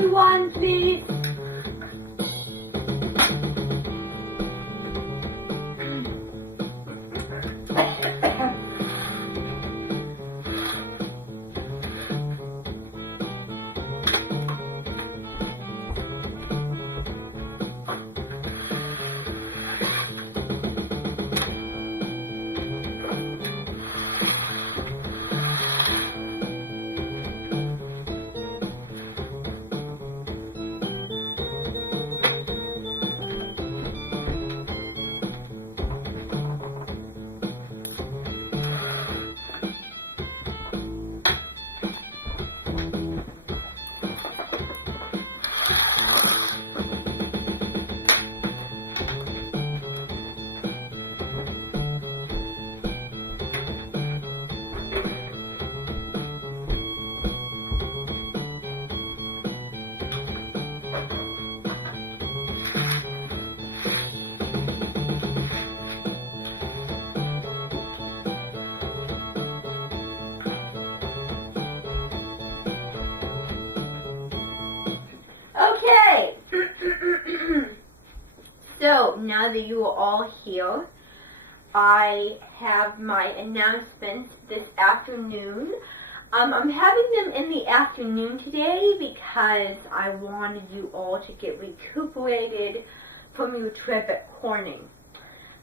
everyone, please. Okay, so now that you are all here, I have my announcements this afternoon. I'm having them in the afternoon today because I wanted you all to get recuperated from your trip at Corning.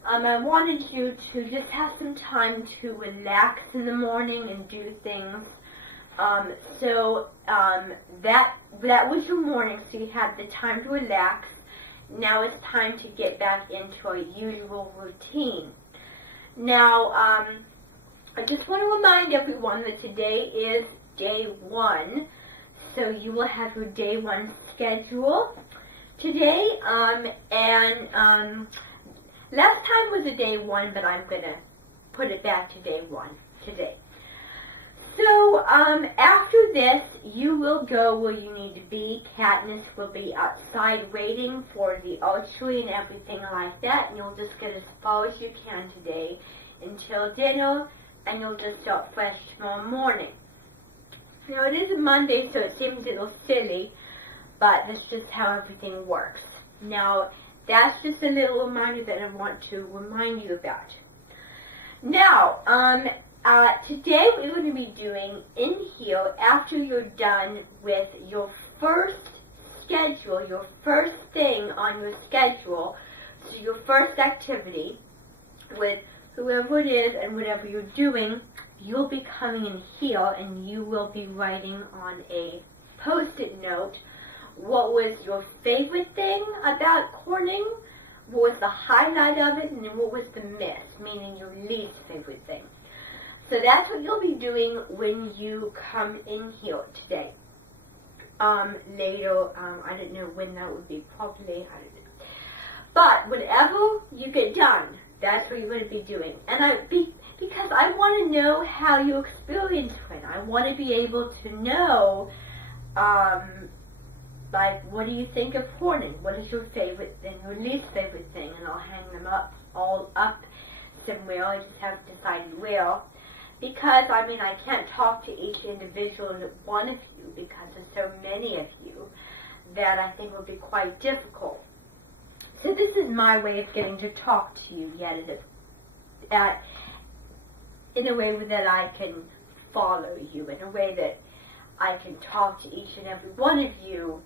I wanted you to just have some time to relax in the morning and do things. That was your morning, so you had the time to relax. Now it's time to get back into our usual routine. Now, I just want to remind everyone that today is day 1, so you will have your day 1 schedule today, last time was a day 1, but I'm going to put it back to day 1 today. So, after this, you will go where you need to be. Katniss will be outside waiting for the archery and everything like that, and you'll just get as far as you can today until dinner, and you'll just start fresh tomorrow morning. Now, it is a Monday, so it seems a little silly, but that's just how everything works. Now, that's just a little reminder that I want to remind you about. Now, today we're going to be doing in here, after you're done with your first schedule, your first thing on your schedule, so your first activity with whoever it is and whatever you're doing, you'll be coming in here and you will be writing on a post-it note what was your favorite thing about Corning, what was the highlight of it, and then what was the miss, meaning your least favorite thing. So that's what you'll be doing when you come in here today. Later, I don't know when that would be, probably, I don't know. But whenever you get done, that's what you're going to be doing. And because I want to know how you experience it. I want to be able to know, like, what do you think of Corning? What is your favorite thing, your least favorite thing? And I'll hang them all up somewhere. I just haven't decided where. Because, I mean, I can't talk to each individual one of you because there's so many of you that I think will be quite difficult. So this is my way of getting to talk to you yet in a way that I can follow you, in a way that I can talk to each and every one of you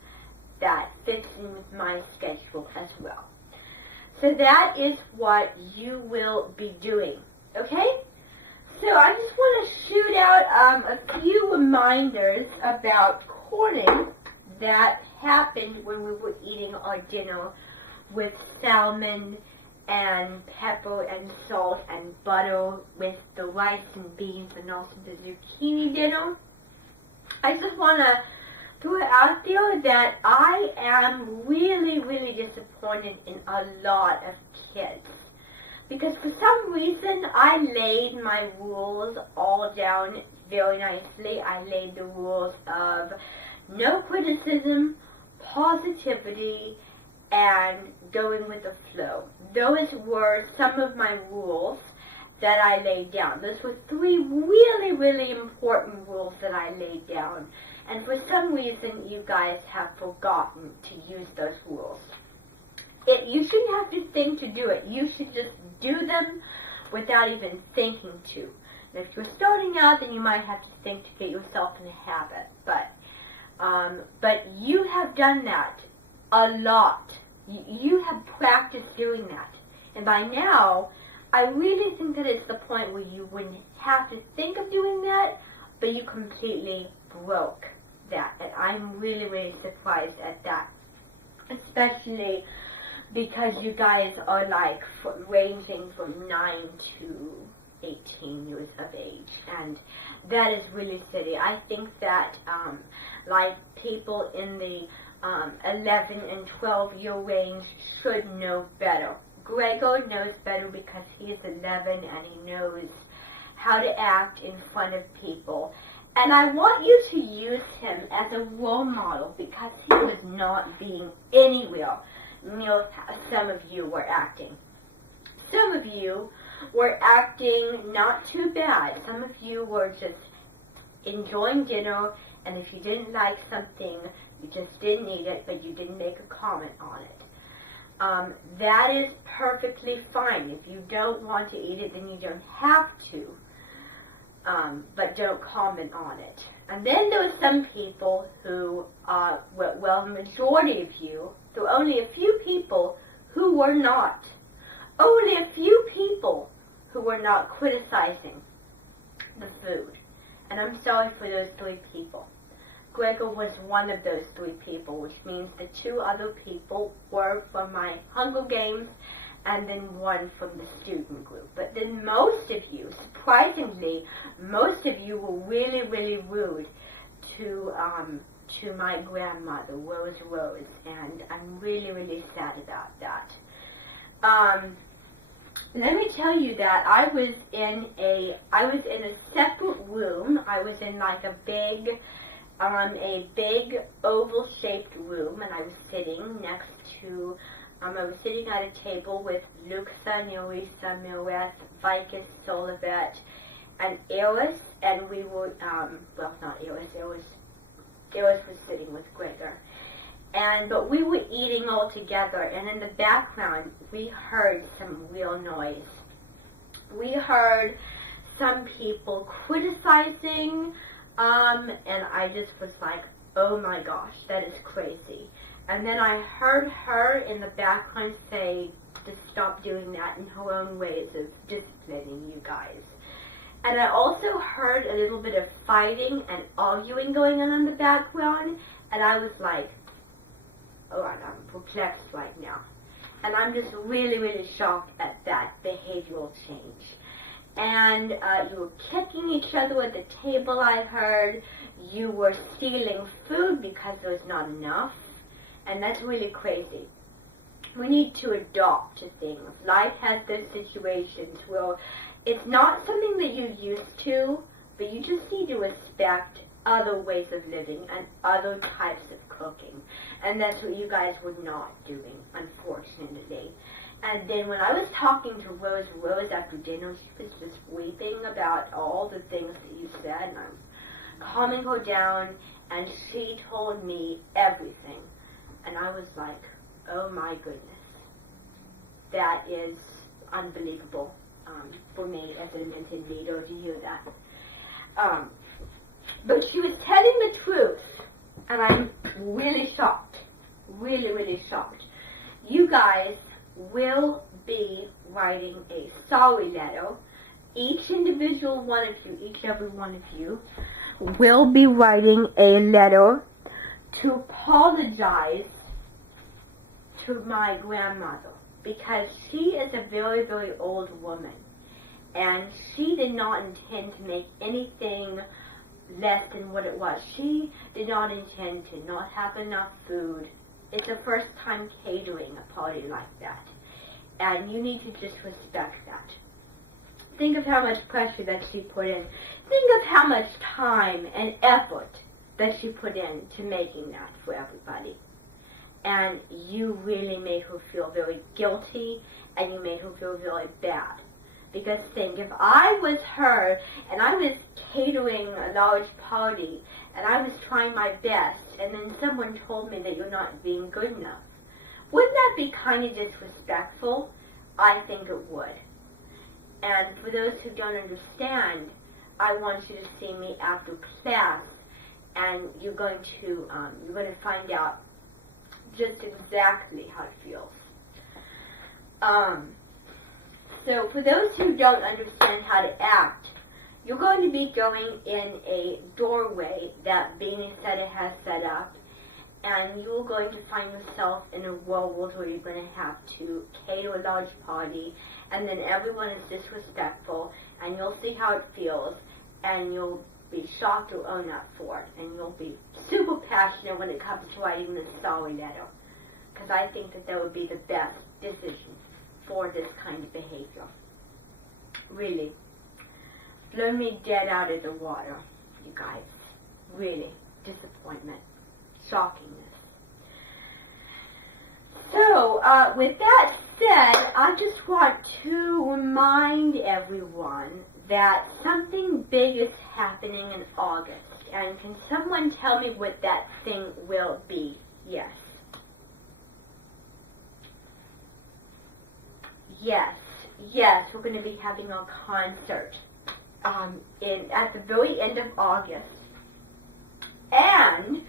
that fits in with my schedule as well. So that is what you will be doing, okay? So I just want to shoot out a few reminders about Corning that happened when we were eating our dinner with salmon and pepper and salt and butter with the rice and beans and also the zucchini dinner. I just want to throw it out there that I am really, really disappointed in a lot of kids. Because for some reason, I laid my rules all down very nicely. I laid the rules of no criticism, positivity, and going with the flow. Those were some of my rules that I laid down. Those were 3 really, really important rules that I laid down. And for some reason, you guys have forgotten to use those rules. You shouldn't have to think to do it. You should just do them without even thinking to. And if you're starting out, then you might have to think to get yourself in a habit. But you have done that a lot. You have practiced doing that. And by now, I really think that it's the point where you wouldn't have to think of doing that, but you completely broke that. And I'm really, really surprised at that. Especially because you guys are like ranging from 9 to 18 years of age, and that is really silly. I think that like people in the 11 and 12 year range should know better. Gregor knows better because he is 11 and he knows how to act in front of people. And I want you to use him as a role model because he was not being anywhere near how some of you were acting. Some of you were acting not too bad. Some of you were just enjoying dinner, and if you didn't like something, you just didn't eat it, but you didn't make a comment on it. That is perfectly fine. If you don't want to eat it, then you don't have to, but don't comment on it. And then there were some people who, well, the majority of you, there were only a few people who were not. Only a few people who were not criticizing the food. And I'm sorry for those 3 people. Gregor was one of those 3 people, which means the 2 other people were from my Hunger Games and then 1 from the student group. But then most of you, surprisingly, most of you were really, really rude to my grandmother, Rose, and I'm really, really sad about that. Let me tell you that I was in a separate room. I was in like a big oval-shaped room, and I was sitting next to, I was sitting at a table with Luxa, Nerissa, Mireth, Vicus, Solivet, and Eris, and we were, well, not Eris, Eris was sitting with Gregor. But we were eating all together, and in the background, we heard some real noise. We heard some people criticizing, and I just was like, oh my gosh, that is crazy. And then I heard her in the background say to stop doing that in her own ways of disciplining you guys. And I also heard a little bit of fighting and arguing going on in the background, and I was like, oh, I'm perplexed right now. And I'm just really, really shocked at that behavioral change. And you were kicking each other at the table, I heard. You were stealing food because there was not enough. And that's really crazy. We need to adopt to things. Life has those situations where it's not something that you're used to, but you just need to respect other ways of living and other types of cooking. And that's what you guys were not doing, unfortunately. And then when I was talking to Rose after dinner, she was just weeping about all the things that you said, and I'm calming her down, and she told me everything. And I was like, oh my goodness. That is unbelievable for me as an Amenten leader to hear that. But she was telling the truth, and I'm really shocked, really, really shocked. You guys will be writing a sorry letter. Each individual one of you, each every one of you, will be writing a letter to apologize to my grandmother, because she is a very, very old woman, and she did not intend to make anything less than what it was. She did not intend to not have enough food. It's her first time catering a party like that, and you need to just respect that. Think of how much pressure that she put in. Think of how much time and effort that she put in to making that for everybody. And you really made her feel very guilty, and you made her feel really bad. Because think, if I was her and I was catering a large party and I was trying my best and then someone told me that you're not being good enough, wouldn't that be kind of disrespectful? I think it would. And for those who don't understand, I want you to see me after class, and you're going to find out just exactly how it feels. So for those who don't understand how to act, you're going to be going in a doorway that Beanie Seta has set up, and you're going to find yourself in a world where you're going to have to cater a large party, and then everyone is disrespectful, and you'll see how it feels, and you'll be shocked or own up for it, and you'll be super passionate when it comes to writing this sorry letter, because I think that would be the best decision for this kind of behavior. Really. Blow me dead out of the water, you guys. Really. Disappointment. Shockingness. So, with that said, I just want to remind everyone that something big is happening in August. And can someone tell me what that thing will be? Yes. Yes, we're going to be having a concert at the very end of August. And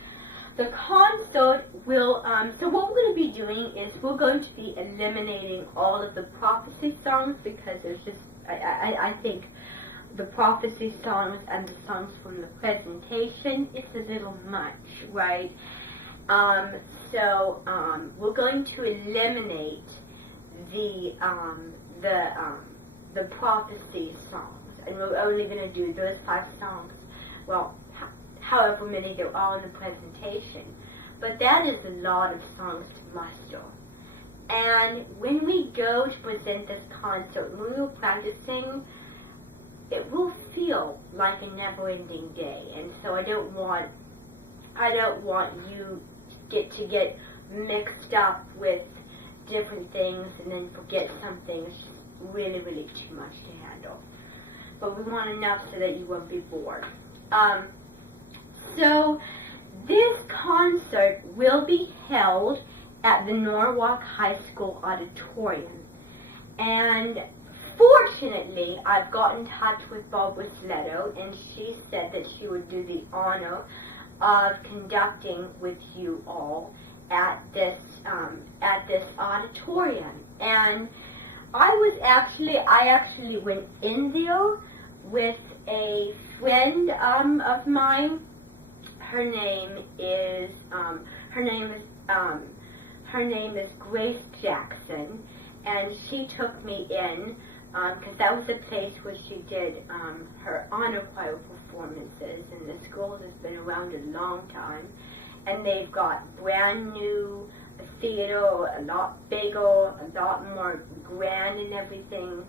the concert will, so what we're going to be doing is we're going to be eliminating all of the prophecy songs, because there's just, I think the prophecy songs and the songs from the presentation, it's a little much, right? So we're going to eliminate the prophecy songs, and we're only going to do those 5 songs. Well, however many there are in the presentation. But that is a lot of songs to muster. And when we go to present this concert, when we're practicing, it will feel like a never-ending day. And so I don't want you to get mixed up with different things and then forget something. It's just really, really too much to handle. But we want enough so that you won't be bored. So this concert will be held at the Norwalk High School auditorium. And fortunately, I've got in touch with Barbara Sletto, and she said that she would do the honor of conducting with you all at this auditorium. And I actually went in there with a friend of mine. Her name is Grace Jackson, and she took me in because that was the place where she did her honor choir performances. And the school has been around a long time, and they've got brand new theater, a lot bigger, a lot more grand and everything.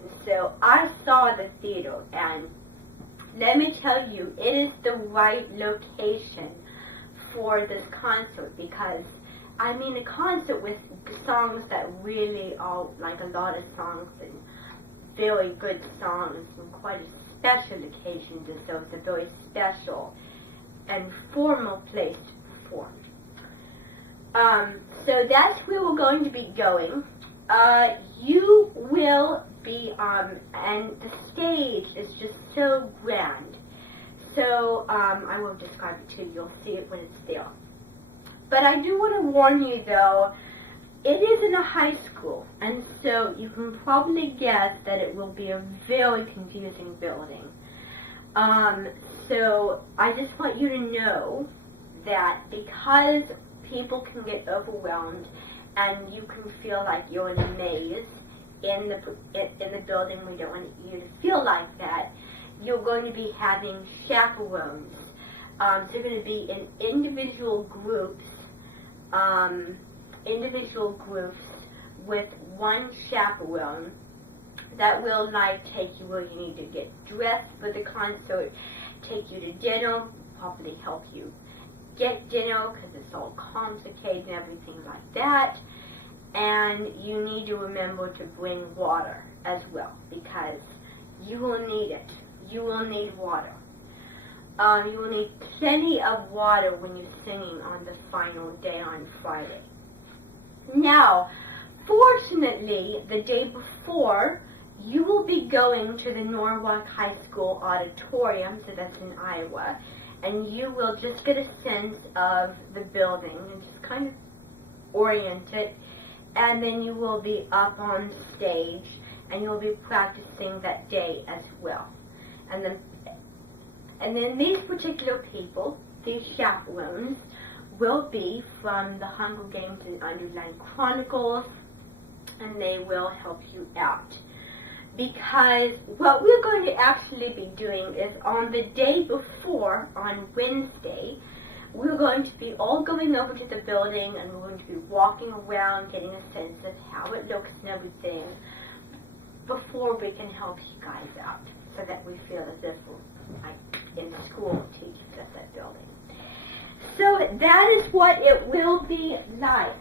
And so I saw the theater, and let me tell you, it is the right location for this concert, because I mean a concert with songs that really are like a lot of songs and very good songs, and quite a special occasion to, so it's a very special and formal place to perform. So that's where we're going to be going. You will be, and the stage is just so grand. So, I won't describe it to you. You'll see it when it's there. But I do want to warn you, though, it is in a high school, and so you can probably guess that it will be a very confusing building. So I just want you to know that because people can get overwhelmed, and you can feel like you're in a maze in the building, we don't want you to feel like that. You're going to be having chaperones. So you're going to be in individual groups with one chaperone that will take you where you need to get dressed for the concert, take you to dinner, probably help you get dinner because it's all complicated and everything like that. And you need to remember to bring water. as well, because you will need it. You will need water. You will need plenty of water when you're singing on the final day on Friday. Now, fortunately, the day before, you will be going to the Norwalk High School auditorium, so that's in Iowa, and you will just get a sense of the building and just kind of orient it, and then you will be up on stage, and you will be practicing that day as well. And then these particular people, these chaperones, will be from the Hunger Games and Underline Chronicles, and they will help you out. Because what we're going to actually be doing is on the day before, on Wednesday, we're going to be all going over to the building, and we're going to be walking around, getting a sense of how it looks and everything, before we can help you guys out, so that we feel as if we're like in school teaching at that building. So that is what it will be like.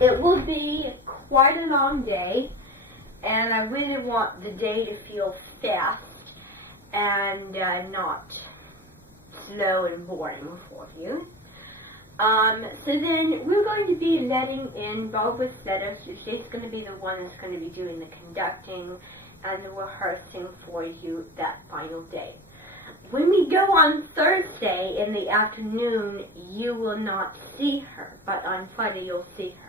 It will be quite a long day, and I really want the day to feel fast and not slow and boring for you. So then we're going to be letting in Barbara Sletter. So she's going to be the one that's going to be doing the conducting and the rehearsing for you that final day. When we go on Thursday in the afternoon, you will not see her, but on Friday you'll see her.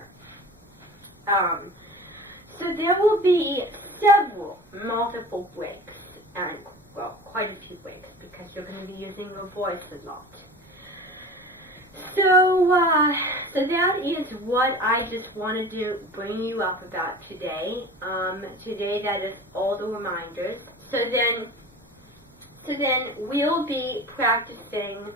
So there will be multiple breaks, and well, quite a few breaks, because you're going to be using your voice a lot. So that is what I just wanted to bring you up about today. Today, that is all the reminders. So then we'll be practicing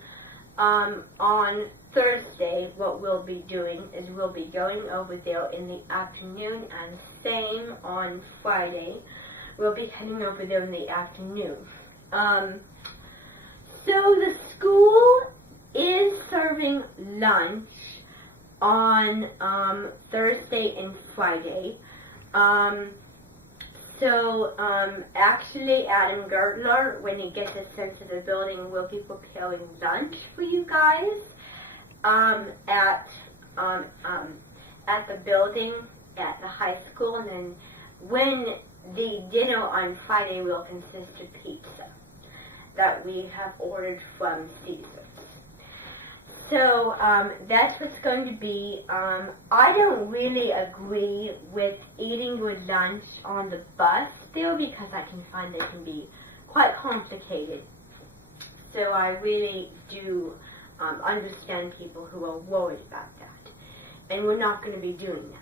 on Thursday. What we'll be doing is we'll be going over there in the afternoon, and same on Friday. We'll be heading over there in the afternoon. So the school is serving lunch on Thursday and Friday. Actually, Adam Gertler, when he gets a sense of the building, will be preparing lunch for you guys at the building at the high school, and then when the dinner on Friday will consist of pizza that we have ordered from Caesar's. So that's what's going to be. I don't really agree with eating your lunch on the bus there, because I can find it can be quite complicated. So I really do understand people who are worried about that. And we're not going to be doing that.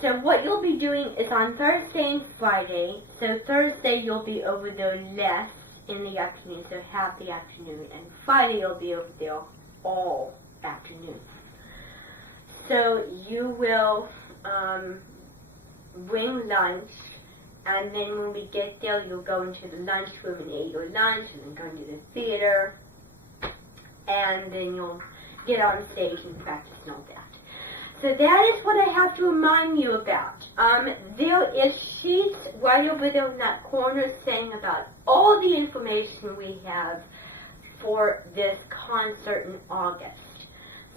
So what you'll be doing is on Thursday and Friday. So Thursday you'll be over there less in the afternoon, so half the afternoon, and Friday you'll be over there all afternoon. So you will bring lunch, and then when we get there, you'll go into the lunchroom and eat your lunch, and then go into the theater, and then you'll get on stage and practice and all that. So that is what I have to remind you about. There is sheets right over there in that corner saying about all the information we have for this concert in August.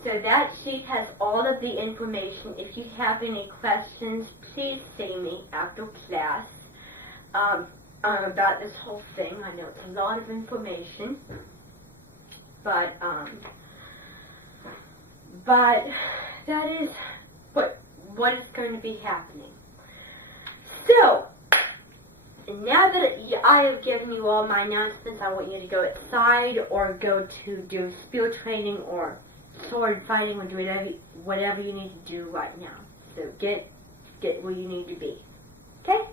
So that sheet has all of the information. If you have any questions, please see me after class about this whole thing. I know it's a lot of information, but that is what is going to be happening. So, now that I have given you all my announcements, I want you to go outside or go to do spear training or sword fighting or do whatever you need to do right now. So get where you need to be. Okay?